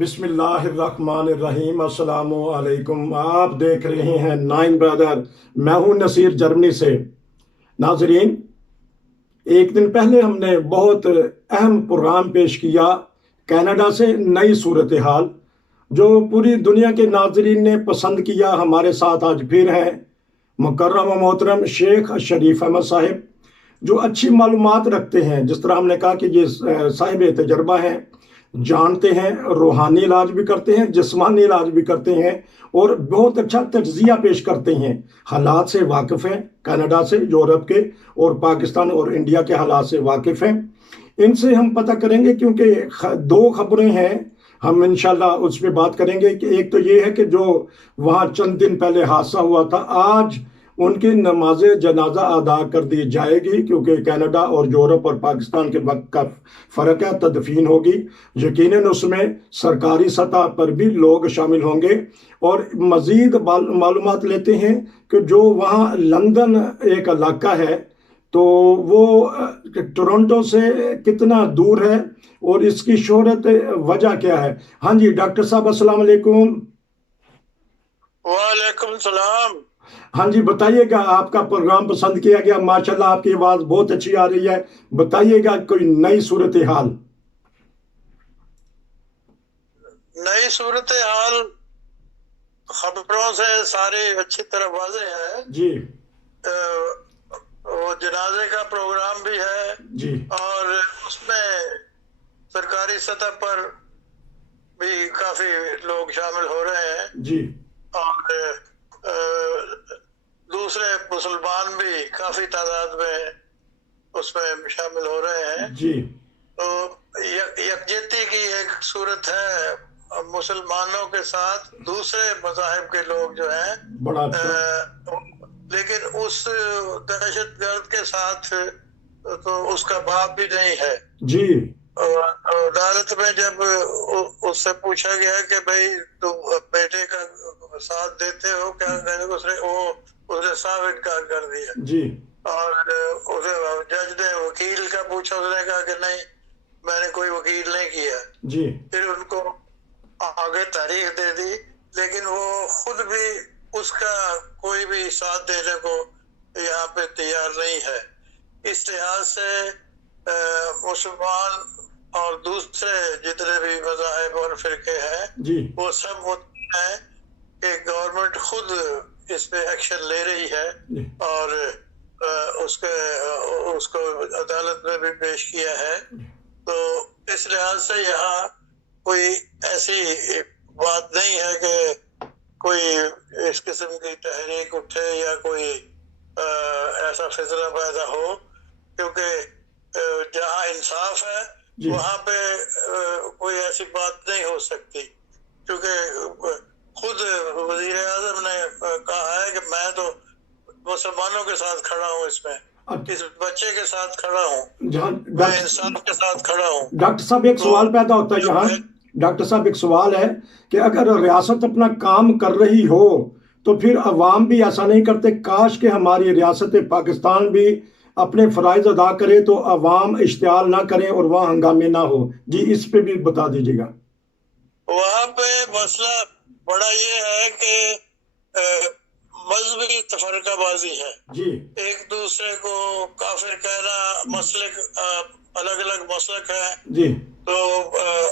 बिस्मिल्लाहिर्रहमानिर्रहीम अस्सलामु अलैकुम। आप देख रहे हैं नाइन ब्रदर। मैं हूं नसीर जर्मनी से। नाजरीन, एक दिन पहले हमने बहुत अहम प्रोग्राम पेश किया कनाडा से नई सूरत हाल, जो पूरी दुनिया के नाजरीन ने पसंद किया। हमारे साथ आज फिर हैं मुकर्रम व मोहतरम शेख शरीफ अहमद साहिब, जो अच्छी मालूमात रखते हैं। जिस तरह हमने कहा कि ये साहिब तजर्बा हैं, जानते हैं, रूहानी इलाज भी करते हैं, जिस्मानी इलाज भी करते हैं और बहुत अच्छा तज्जिया पेश करते हैं। हालात से वाकिफ़ हैं, कनाडा से, यूरोप के और पाकिस्तान और इंडिया के हालात से वाकिफ़ हैं। इनसे हम पता करेंगे, क्योंकि दो खबरें हैं, हम इंशाल्लाह उस पर बात करेंगे। कि एक तो ये है कि जो वहाँ चंद दिन पहले हादसा हुआ था, आज उनकी नमाज जनाजा अदा कर दी जाएगी, क्योंकि कनाडा और यूरोप और पाकिस्तान के वक्त का फ़र्क है। तदफीन होगी, यकीनन उसमें सरकारी सतह पर भी लोग शामिल होंगे। और मज़ीद मालूमात लेते हैं कि जो वहाँ लंदन एक इलाका है, तो वो टोरंटो से कितना दूर है और इसकी शोहरत वजह क्या है। हाँ जी डॉक्टर साहब, अस्सलाम वालेकुम। वालेकुम सलाम। हाँ जी, बताइएगा। आपका प्रोग्राम पसंद किया गया, माशाल्लाह आपकी आवाज़ बहुत अच्छी आ रही है। बताइएगा कोई नई सूरत हाल। नई सूरत हाल खबरों से सारी अच्छी तरह वाज़े है जी। वो जनाजे का प्रोग्राम भी है जी। और उसमें सरकारी सतह पर भी काफी लोग शामिल हो रहे हैं जी। और दूसरे मुसलमान भी काफी तादाद में उसमें शामिल हो रहे हैं। जी। तो यकजहती की एक सूरत है मुसलमानों के साथ दूसरे मज़ाहिब के लोग जो हैं, बड़ा अच्छा। लेकिन उस दहशतगर्द के साथ तो उसका बाप भी नहीं है। जी। अदालत में जब उससे पूछा गया कि भाई तुम बेटे का साथ देते हो क्या, उसने साफ इनकार कर दिया। जी। और उसे जज ने वकील का पूछा, उसने कहा कि नहीं, मैंने कोई वकील नहीं किया। जी। फिर उनको आगे तारीख दे दी, लेकिन वो खुद भी उसका कोई भी साथ देने को यहाँ पे तैयार नहीं है। इस लिहाज से मुसलमान और दूसरे जितने भी मज़ाहिब और फिरके हैं, वो सब मुतमिन हैं कि गवर्नमेंट खुद इस पे एक्शन ले रही है और उसको अदालत में भी पेश किया है। तो इस लिहाज से यहाँ कोई ऐसी बात नहीं है कि कोई इस किस्म की तहरीक उठे या कोई ऐसा फितरा पैदा हो, क्योंकि जहाँ इंसाफ है वहाँ पे कोई ऐसी बात नहीं हो सकती। क्योंकि खुद वजीर आज़म ने कहा है कि मैं तो मुसलमानों के साथ खड़ा हूँ, इसमें इस बच्चे के साथ खड़ा हूँ, मैं इंसाफ के साथ खड़ा हूँ। डॉक्टर साहब, एक सवाल पैदा होता है यहाँ। डॉक्टर साहब, एक सवाल है कि अगर रियासत अपना काम कर रही हो तो फिर अवाम भी ऐसा नहीं करते। काश कि हमारी रियासत पाकिस्तान भी अपने फ़राइज़ अदा करे तो अवाम इश्तियाल ना करें और वहाँ हंगामे ना हो। जी, इस पे भी बता दीजिएगा। वहाँ पे मसला बड़ा ये है कि मजहबी तफरकाबाजी है जी। एक दूसरे को काफिर कहना, मसलक अलग अलग मसलक है जी। तो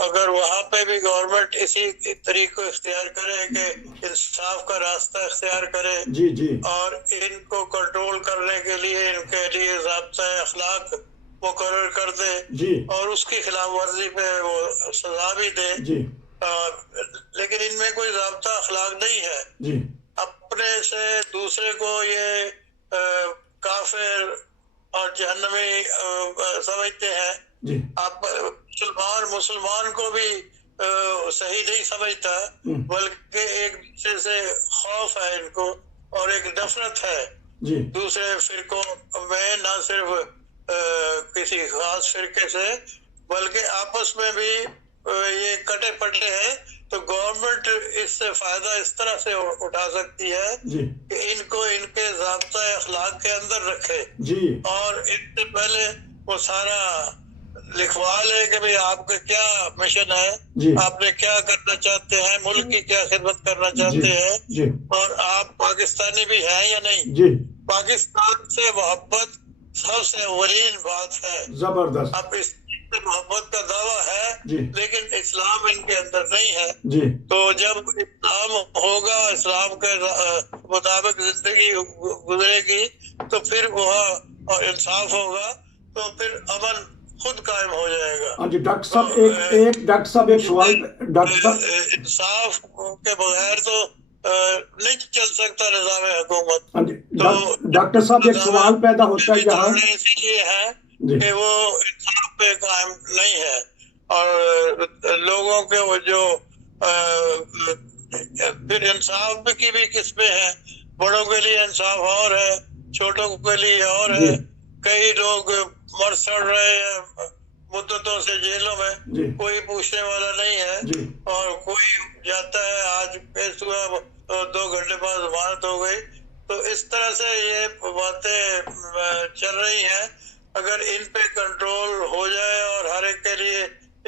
अगर वहाँ पे भी गवर्नमेंट इसी तरीके को इख्तियार करे कि इंसाफ का रास्ता इख्तियार करे, जी जी, और इनको कंट्रोल करने के लिए इनके लिए ज़ाब्ता अखलाक मुकर्रर कर दे जी, और उसकी खिलाफ वर्जी पे वो सजा भी दे जी, लेकिन इनमें कोई ज़ाब्ता अखलाक नहीं है। जी। अपने से दूसरे को ये काफिर और जहन्नमी समझते हैं। जी। आप मुसलमान को भी सही नहीं समझता, बल्कि एक दूसरे से खौफ है इनको और एक नफरत है जी। दूसरे फिरकों में, ना सिर्फ किसी खास फिरके से बल्कि आपस में भी ये कटे पटे हैं। तो गवर्नमेंट इससे फायदा इस तरह से उठा सकती है कि इनको इनके ज़ाब्ता अखलाक के अंदर रखे जी। और इससे पहले वो सारा लिखवा ले कि भाई आपका क्या मिशन जी। है, आपने क्या करना चाहते हैं, मुल्क की क्या खिदमत करना जी चाहते हैं, जी और आप पाकिस्तानी भी हैं या नहीं। जी, पाकिस्तान से मोहब्बत सबसे अवलीन बात है। जबरदस्त। अब इस से मोहब्बत का दावा है, जी लेकिन इस्लाम इनके अंदर नहीं है। जी तो जब इस्लाम होगा, इस्लाम के मुताबिक जिंदगी गुजरेगी, तो फिर वहाँ और इंसाफ होगा, तो फिर अमन खुद कायम हो जाएगा। हाँ जी डॉक्टर तो साहब, एक डॉक्टर साहब एक सवाल, डॉक्टर साहब। इंसाफ के बगैर तो नहीं चल सकता निज़ाम हुकूमत। हाँ जी तो डॉक्टर साहब एक सवाल पैदा होता है यहाँ। इसीलिए है जी कि वो इंसाफ पे कायम नहीं है, और लोगों के वो जो फिर इंसाफ की भी किस्में हैं। बड़ों के लिए इंसाफ और है, छोटों के लिए और जी है। कई लोग मर सड़ रहे हैं मुद्दतों से जेलों में, जी कोई पूछने वाला नहीं है। जी और कोई जाता है, आज केस हुआ, 2 घंटे बाद जमानत हो गई। तो इस तरह से ये बातें चल रही हैं। अगर इन पे कंट्रोल हो जाए और हर एक के लिए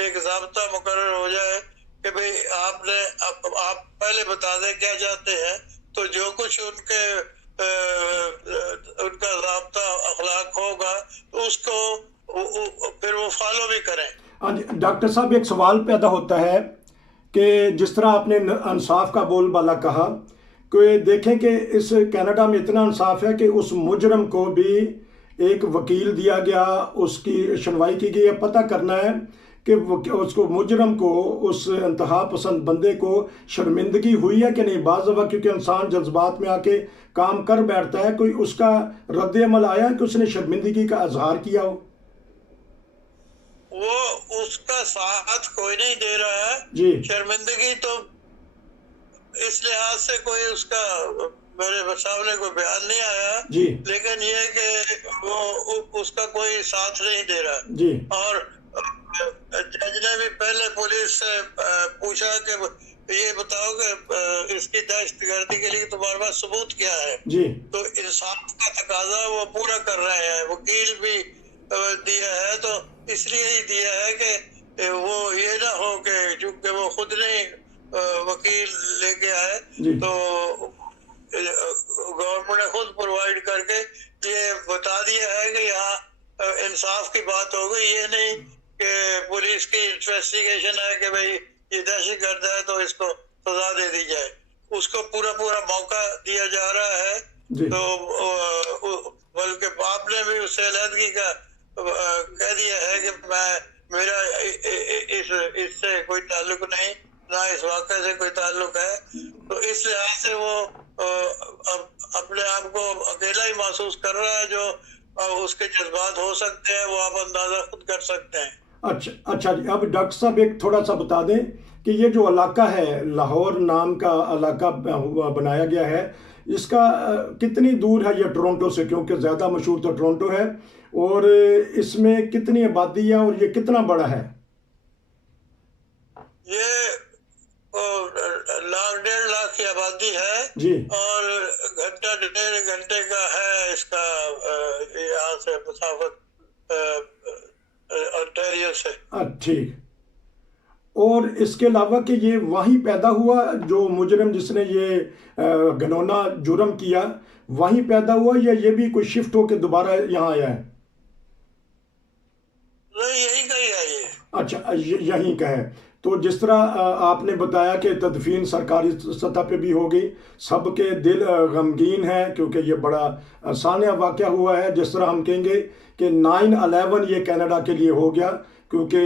एक ज़ाब्ता मुकर्रर हो जाए कि भाई आपने आप पहले बता दें क्या चाहते हैं, तो जो कुछ उनका ज़ाब्ता अखलाक होगा तो उसको फिर वो फॉलो भी करें। हाँ जी डॉक्टर साहब एक सवाल पैदा होता है कि जिस तरह आपने इंसाफ का बोलबाला कहा, कि देखें कि इस कनाडा में इतना इंसाफ है कि उस मुजरम को भी एक वकील दिया गया, उसकी सुनवाई की गई है। पता करना है कि उसको मुजरम को, उस इंतहा पसंद बंदे को शर्मिंदगी हुई है कि नहीं। बाज़ दफ़ा क्योंकि इंसान जज्बात में आके काम कर बैठता है, कोई उसका रद्द अमल आया कि उसने शर्मिंदगी का इजहार किया हो? वो उसका साथ कोई नहीं दे रहा है जी शर्मिंदगी तो इस लिहाज से कोई उसका मेरे सामने कोई बयान नहीं आया जी लेकिन ये कि वो उसका कोई साथ नहीं दे रहा जी और जज ने भी पहले पुलिस से पूछा कि ये बताओ कि इसकी दहशतगर्दी के लिए तुम्हारे पास सबूत क्या है। जी तो इंसाफ का तकाजा वो पूरा कर रहे हैं, वकील भी दिया है, तो इसलिए ही दिया है कि वो ये ना हो कि चूंकि वो खुद नहीं वकील लेके आए जी तो गवर्नमेंट ने खुद प्रोवाइड करके ये बता दिया है कि यहाँ इंसाफ की बात हो गई। ये नहीं कि पुलिस की इन्वेस्टिगेशन है कि भाई ये दहशतगर्द है तो इसको सजा दे दी जाए, उसको पूरा पूरा मौका दिया जा रहा है। जी तो बल्कि बाप ने भी उससे अलहदगी का कह दिया है कि मेरा इससे कोई ताल्लुक नहीं, ना इस वाक़े से कोई ताल्लुक है। तो इस लिहाज से वो अपने आप को अकेला ही महसूस कर रहा है। जो उसके जज्बात हो सकते हैं वो आप अंदाजा खुद कर सकते हैं। अच्छा जी। अब डॉक्टर साहब एक थोड़ा सा बता दें कि ये जो इलाका है, लाहौर नाम का इलाका बनाया गया है, इसका कितनी दूर है ये टोरंटो से? क्योंकि ज़्यादा मशहूर तो टोरंटो है, और इसमें कितनी आबादी है और ये कितना बड़ा है? ये 1.5 लाख की आबादी है जी और 1.5 घंटे का है इसका यहाँ से मुसाफत ऑन्टारियो से। ठीक। और इसके अलावा कि ये वहीं पैदा हुआ, जो मुजरिम जिसने ये घिनौना जुर्म किया वहीं पैदा हुआ, या ये भी कोई शिफ्ट होकर दोबारा यहाँ आया है? नहीं, यहीं का ही है ये। अच्छा, यहीं का है। तो जिस तरह आपने बताया कि तदफीन सरकारी सतह पे भी होगी, सबके दिल गमगीन है क्योंकि ये बड़ा सानिया वाक़या हुआ है। जिस तरह हम कहेंगे कि 9/11 ये कनाडा के लिए हो गया, क्योंकि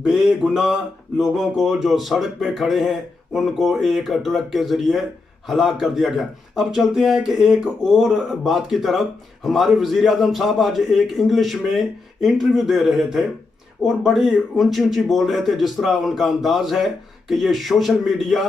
बेगुनाह लोगों को जो सड़क पे खड़े हैं उनको एक ट्रक के ज़रिए हलाक कर दिया गया। अब चलते हैं कि एक और बात की तरफ। हमारे वज़ीर आज़म साहब आज एक इंग्लिश में इंटरव्यू दे रहे थे और बड़ी ऊंची ऊंची बोल रहे थे। जिस तरह उनका अंदाज़ है कि ये सोशल मीडिया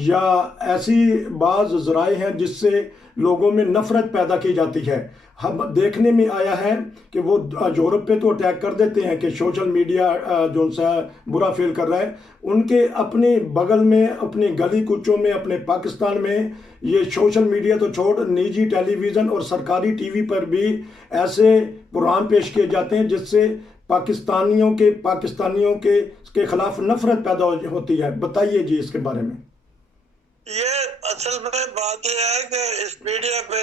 या ऐसी बाज़ ज़राए हैं जिससे लोगों में नफ़रत पैदा की जाती है। हम देखने में आया है कि वो यूरोप पे तो अटैक कर देते हैं कि सोशल मीडिया जो सा बुरा फील कर रहा है, उनके अपने बगल में, अपने गली कुचों में, अपने पाकिस्तान में ये सोशल मीडिया तो छोड़, निजी टेलीविज़न और सरकारी टीवी पर भी ऐसे प्रोग्राम पेश किए जाते हैं जिससे पाकिस्तानियों के खिलाफ नफरत पैदा होती है। बताइए जी इसके बारे में। ये असल में बात यह है कि इस मीडिया पे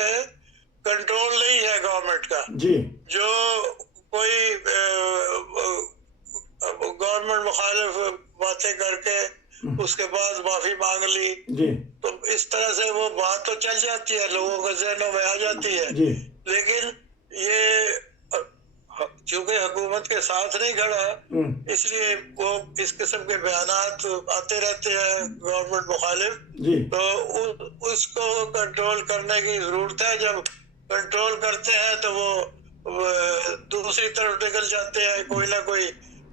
कंट्रोल नहीं है गवर्नमेंट का। जी। जो कोई गवर्नमेंट मुखालिफ बातें करके उसके बाद माफी मांग ली जी। तो इस तरह से वो बात तो चल जाती है, लोगों के जहनों में आ जाती है जी। लेकिन ये चूंकि हुकूमत के साथ नहीं खड़ा इसलिए वो इस किस्म के बयानात आते रहते हैं गवर्नमेंट मुखालिफ। जी। तो उसको कंट्रोल करने की जरूरत है। जब कंट्रोल करते हैं तो वो दूसरी तरफ निकल जाते हैं, कोई ना कोई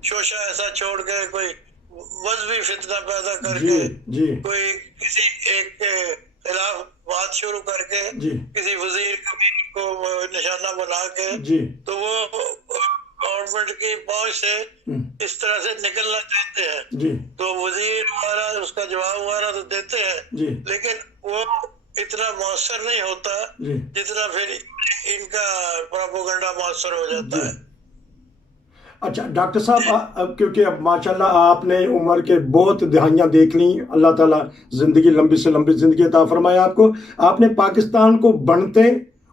शोशा ऐसा छोड़ के, कोई मजहबी फितना पैदा करके, जी। कोई किसी एक के खिलाफ बात शुरू करके, किसी वजीर कबीर को निशाना बना के, तो वो गवर्नमेंट की पहुंच से इस तरह से निकलना चाहते हैं। तो वजीर वगैरह उसका जवाब वगैरह तो देते हैं लेकिन वो इतना मौसर नहीं होता जितना फिर इनका प्रोपेगेंडा मौसर हो जाता है। अच्छा डॉक्टर साहब, अब क्योंकि अब माशाल्लाह आपने उम्र के बहुत दहाइयाँ देख ली, अल्लाह ताला जिंदगी लंबी से लंबी जिंदगी अता फरमाए आपको। आपने पाकिस्तान को बनते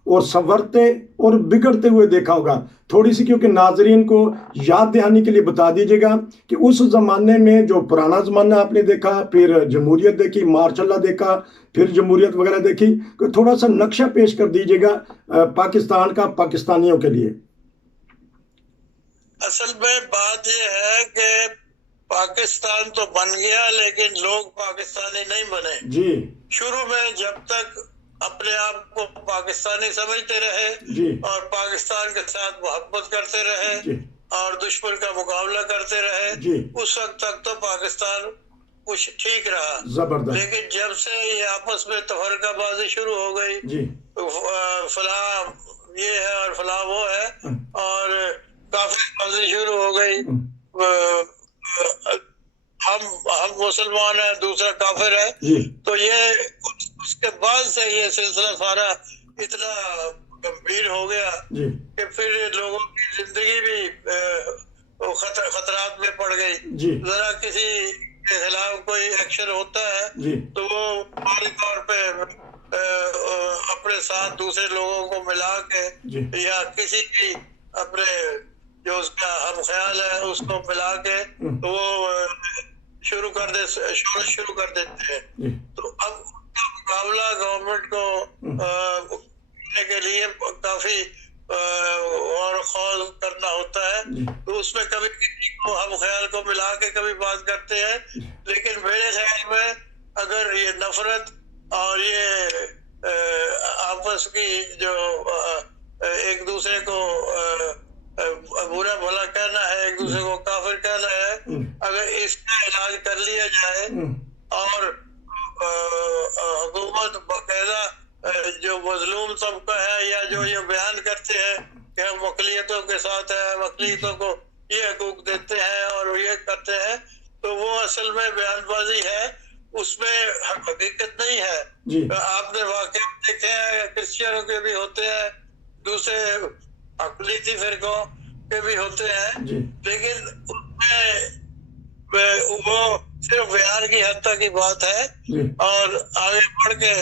और संवरते और बिगड़ते हुए देखा होगा। थोड़ी सी क्योंकि नाजरीन को याद दहानी के लिए बता दीजिएगा कि उस ज़माने में जो पुराना ज़माना आपने देखा, फिर जमहूरियत देखी, मार्शल्ला देखा, फिर जमहूरियत वगैरह देखी, तो थोड़ा सा नक्शा पेश कर दीजिएगा पाकिस्तान का पाकिस्तानियों के लिए। असल में बात यह है कि पाकिस्तान तो बन गया लेकिन लोग पाकिस्तानी नहीं बने जी। शुरू में जब तक अपने आप को पाकिस्तानी समझते रहे जी। और पाकिस्तान के साथ मोहब्बत करते रहे जी। और दुश्मन का मुकाबला करते रहे जी। उस वक्त तक तो पाकिस्तान कुछ ठीक रहा। जबरदस्त। लेकिन जब से ये आपस में तफरकाबाजी शुरू हो गई, फला ये है और फला वो है और काफिरबाजी शुरू हो गई, हम मुसलमान हैं दूसरा काफिर है, तो ये उसके बाद से ये सिलसिला सारा इतना गंभीर हो गया कि फिर लोगों की जिंदगी भी खतरात में पड़ गई। जरा किसी के खिलाफ कोई एक्शन होता है तो वो फौरी तौर पे अपने साथ दूसरे लोगों को मिला के या किसी की अपने जो उसका हम ख्याल है उसको मिला के तो वो शुरू कर देते हैं। तो अब उसका मुकाबला गवर्नमेंट को करने के लिए काफी और खौल करना होता है। तो उसमें कभी किसी को हम ख्याल को मिला के कभी बात करते हैं, लेकिन मेरे ख्याल में अगर ये नफरत और ये आपस की जो एक दूसरे को बुरा भला कहना है, एक दूसरे को काफिर कहना है, अगर इसका इलाज कर लिया जाए और हुकूमत बाकायदा जो मजलूम तबका है या जो ये बयान करते हैं कि हम अक़लियतों के साथ हैं, हम अक़लियतों को ये हकूक देते हैं और ये करते हैं, तो वो असल में बयानबाजी है, उसमें हकीकत नहीं है। तो आपने वाकई देखे हैं क्रिश्चियनों के भी होते हैं, दूसरे अक़लियती फिरकों के भी होते हैं, लेकिन उसमें वो सिर्फ बयान की हद तक की बात है और आगे बढ़ के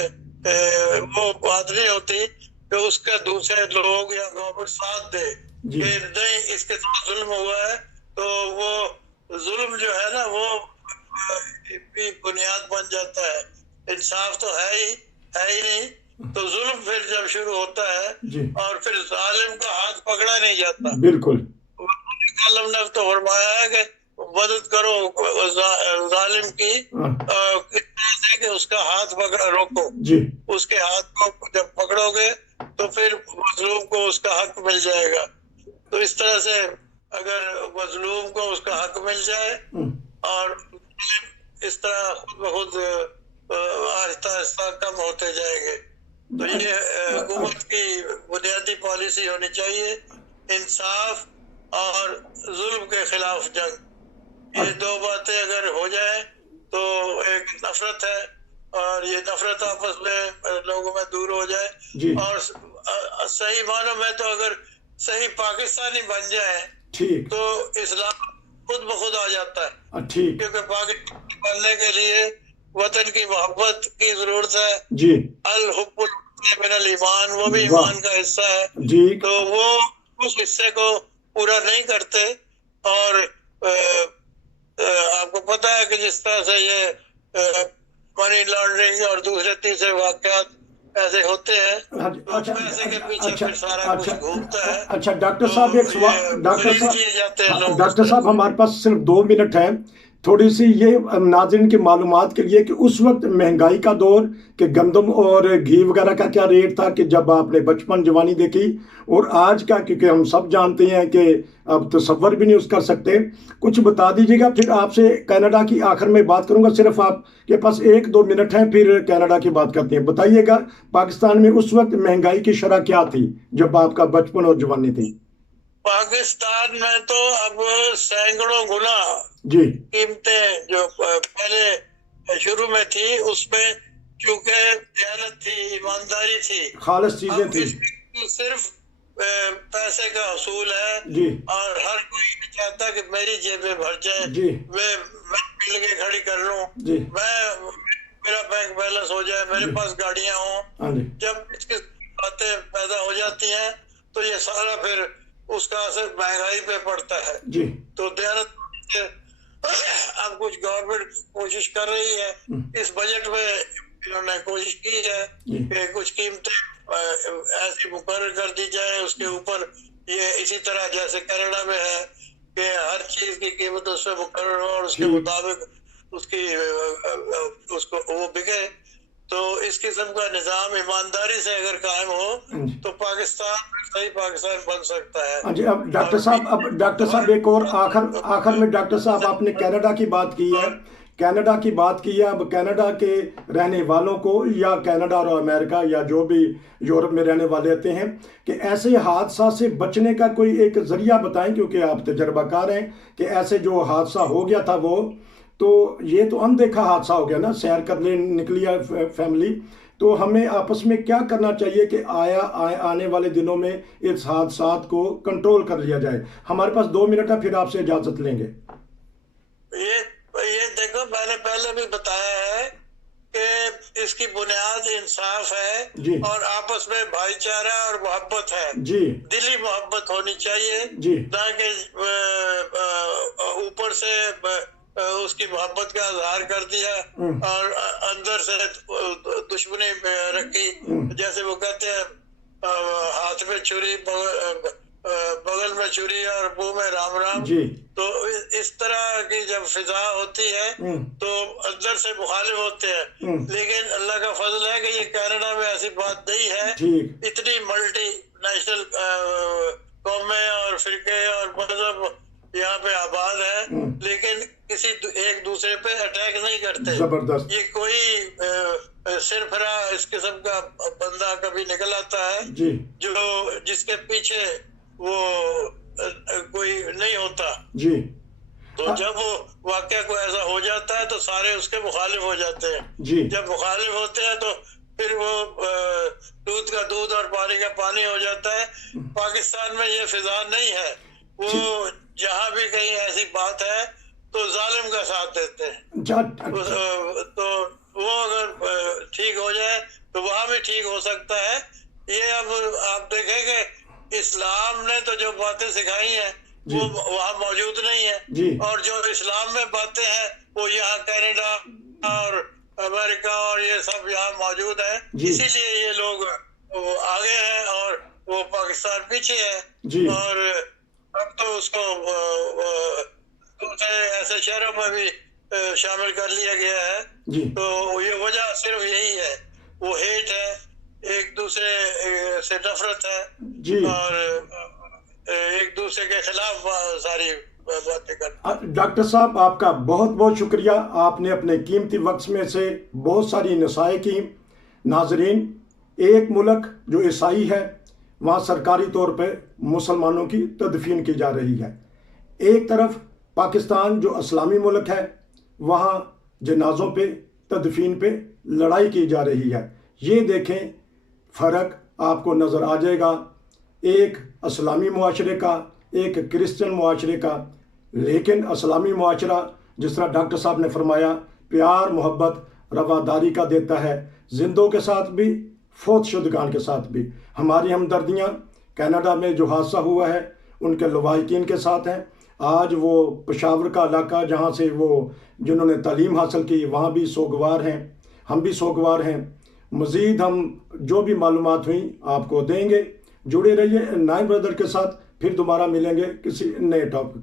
वो बात नहीं होती कि उसके दूसरे लोग या गवर्नमेंट साथ दे कि नहीं इसके साथ जुल्म हुआ है, तो वो जुल्म जो है ना वो भी बुनियाद बन जाता है। इंसाफ तो है ही नहीं, तो जुल्म फिर जब शुरू होता है और फिर जालिम का हाथ पकड़ा नहीं जाता। बिल्कुल ने तो फरमाया है कि मदद करो जालिम की किस तरह से कि उसका हाथ रोको, उसके हाथ को जब पकड़ोगे तो फिर मजलूम को उसका हक मिल जाएगा। तो इस तरह से अगर मजलूम को उसका हक मिल जाए और इस तरह खुद ब खुद आहिस्ता आहिस्ता कम होते जाएंगे। तो ये हुकूमत की बुनियादी पॉलिसी होनी चाहिए, इंसाफ और जुल्म के खिलाफ जंग। ये दो बातें अगर हो जाए तो एक नफरत है और ये नफरत आपस में लोगों में दूर हो जाए और सही मानों में तो अगर सही पाकिस्तानी बन जाए ठीक। तो इस्लाम खुद ब खुद आ जाता है। ठीक। क्योंकि पाकिस्तान बनने के लिए वतन की मोहब्बत की जरूरत है। जी। अल हुब्बुल मिनल ईमान, वो भी वाह। ईमान का हिस्सा है। जी। तो वो उस हिस्से को पूरा नहीं करते। और आपको पता है कि जिस तरह से ये मनी लॉन्ड्रिंग और दूसरे तीसरे वाकयात ऐसे होते हैं, तो अच्छा पैसे के पीछे अच्छा फिर सारा अच्छा कुछ घूमता है। अच्छा डॉक्टर तो साहब, एक ये सवाल। डॉक्टर खरीद किए जाते हैं साहब, लोग उस डॉक्टर तरह साहब, से। हमारे पास सिर्फ 2 मिनट है। थोड़ी सी ये नाज़रीन की मालूमात के लिए कि उस वक्त महंगाई का दौर, कि गंदम और घी वगैरह का क्या रेट था कि जब आपने बचपन जवानी देखी, और आज का, क्योंकि हम सब जानते हैं कि अब तसव्वुर भी नहीं उस कर सकते। कुछ बता दीजिएगा, फिर आपसे कनाडा की आखिर में बात करूंगा। सिर्फ आपके पास 1-2 मिनट हैं, फिर कनाडा की बात करते हैं। बताइएगा, पाकिस्तान में उस वक्त महंगाई की शरह क्या थी जब आपका बचपन और जवानी थी? पाकिस्तान में तो अब सैकड़ों गुना जी। कीमतें जो पहले शुरू में थी, उसमें चूंकि दयानत थी, ईमानदारी थी, खालिस चीजें अब थी। इसमें सिर्फ पैसे का असूल है। जी। और हर कोई ये चाहता है कि मेरी जेबें भर जाए, जी। मैं मिल के खड़ी कर लूं, जी। मेरा बैंक बैलेंस हो जाए, मेरे जी। पास गाड़ियां हों। हाँ जी। जब इसकी बातें पैदा हो जाती हैं, तो ये सारा फिर उसका असर महंगाई पे पड़ता है। जी। तो दयानत से अब कुछ गवर्नमेंट कोशिश कर रही है, इस बजट में इन्होंने कोशिश की है कि कुछ कीमतें ऐसी मुकर्रर कर दी जाए, उसके ऊपर ये इसी तरह जैसे कनाडा में है कि हर चीज की कीमत उसमें मुकर्रर हो और उसके मुताबिक उसकी उसको वो बिके। तो इस किस्म का निजाम ईमानदारी से अगर कायम हो तो पाकिस्तान सही पाकिस्तान बन सकता है। जी। अब डॉक्टर साहब, एक और आखिर में डॉक्टर साहब, आपने कनाडा की बात की है। कनाडा की बात की है। अब कनाडा के रहने वालों को, या कनाडा और अमेरिका या जो भी यूरोप में रहने वाले होते हैं, कि ऐसे हादसा से बचने का कोई एक जरिया बताएं, क्योंकि आप तजर्बाकार हैं कि ऐसे जो हादसा हो गया था वो, तो ये तो अनदेखा हादसा हो गया ना, सैर करने निकली है फैमिली। तो हमें आपस में क्या करना चाहिए कि आने वाले दिनों में इस हादसात को कंट्रोल कर लिया जाए? हमारे पास 2 मिनट है, फिर आपसे इजाजत लेंगे। ये देखो, मैंने पहले भी बताया है कि इसकी बुनियाद इंसाफ है जी। और आपस में भाईचारा और मोहब्बत है। जी। दिली मोहब्बत होनी चाहिए। जी। ना कि ऊपर से उसकी मोहब्बत का इजहार कर दिया और अंदर से दुश्मनी रखी। जैसे वो कहते हैं, हाथ में छुरी, बगल में छुरी और मुंह में राम राम। जी। तो इस तरह की जब फिजा होती है तो अंदर से मुखालिफ होते हैं। लेकिन अल्लाह का फजल है कि ये कनाडा में ऐसी बात नहीं है। इतनी मल्टी नेशनल कौमें और फिरके और मजहब यहाँ पे आबाद है, लेकिन किसी एक दूसरे पे अटैक नहीं करते। जबरदस्त। ये कोई सिरफरा इस किस्म का बंदा कभी निकल आता है जी। जो जिसके पीछे वो कोई नहीं होता जी। तो जब वो वाकया को ऐसा हो जाता है तो सारे उसके मुखालिफ हो जाते हैं जी। जब मुखालिफ होते हैं तो फिर वो दूध का दूध और पानी का पानी हो जाता है। पाकिस्तान में ये फिजा नहीं है। वो जहाँ भी कहीं ऐसी बात है तो जालिम का साथ देते हैं। तो वो अगर ठीक हो जाए तो वहाँ भी ठीक हो सकता है। ये अब आप देखेंगे इस्लाम ने तो जो बातें सिखाई हैं वो वहाँ मौजूद नहीं है, और जो इस्लाम में बातें हैं वो यहाँ कनाडा और अमेरिका और ये सब यहाँ मौजूद है। इसीलिए ये लोग आगे हैं और वो पाकिस्तान पीछे है। और अब तो उसको दूसरे ऐसे शहरों में भी शामिल कर लिया गया है। तो ये वजह सिर्फ यही है, वो हेट है, एक दूसरे से नफरत है और एक दूसरे के खिलाफ सारी बातें करते। डॉक्टर साहब, आपका बहुत बहुत शुक्रिया। आपने अपने कीमती वक्त में से बहुत सारी नसाए की। नाजरीन, एक मुल्क जो ईसाई है वहाँ सरकारी तौर पर मुसलमानों की तदफीन की जा रही है। एक तरफ पाकिस्तान जो इस्लामी मुल्क है वहाँ जनाजों पे तदफीन पे लड़ाई की जा रही है। ये देखें, फ़र्क आपको नज़र आ जाएगा। एक इस्लामी मुआशरे का, एक क्रिश्चियन मुआशरे का, लेकिन इस्लामी मुआशरा जिस तरह डॉक्टर साहब ने फरमाया प्यार मोहब्बत रवादारी का देता है, जिंदों के साथ भी फौत शुदगान के साथ भी। हमारी हमदर्दियाँ कनाडा में जो हादसा हुआ है उनके लवाहिकीन के साथ हैं। आज वो पेशावर का इलाका जहाँ से वो जिन्होंने तालीम हासिल की वहाँ भी सोगवार हैं, हम भी सोगवार हैं। मज़ीद हम जो भी मालूमात हुई आपको देंगे। जुड़े रहिए नाइन ब्रदर के साथ, फिर दोबारा मिलेंगे किसी नए टॉपिक।